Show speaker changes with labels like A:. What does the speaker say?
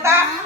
A: ternyata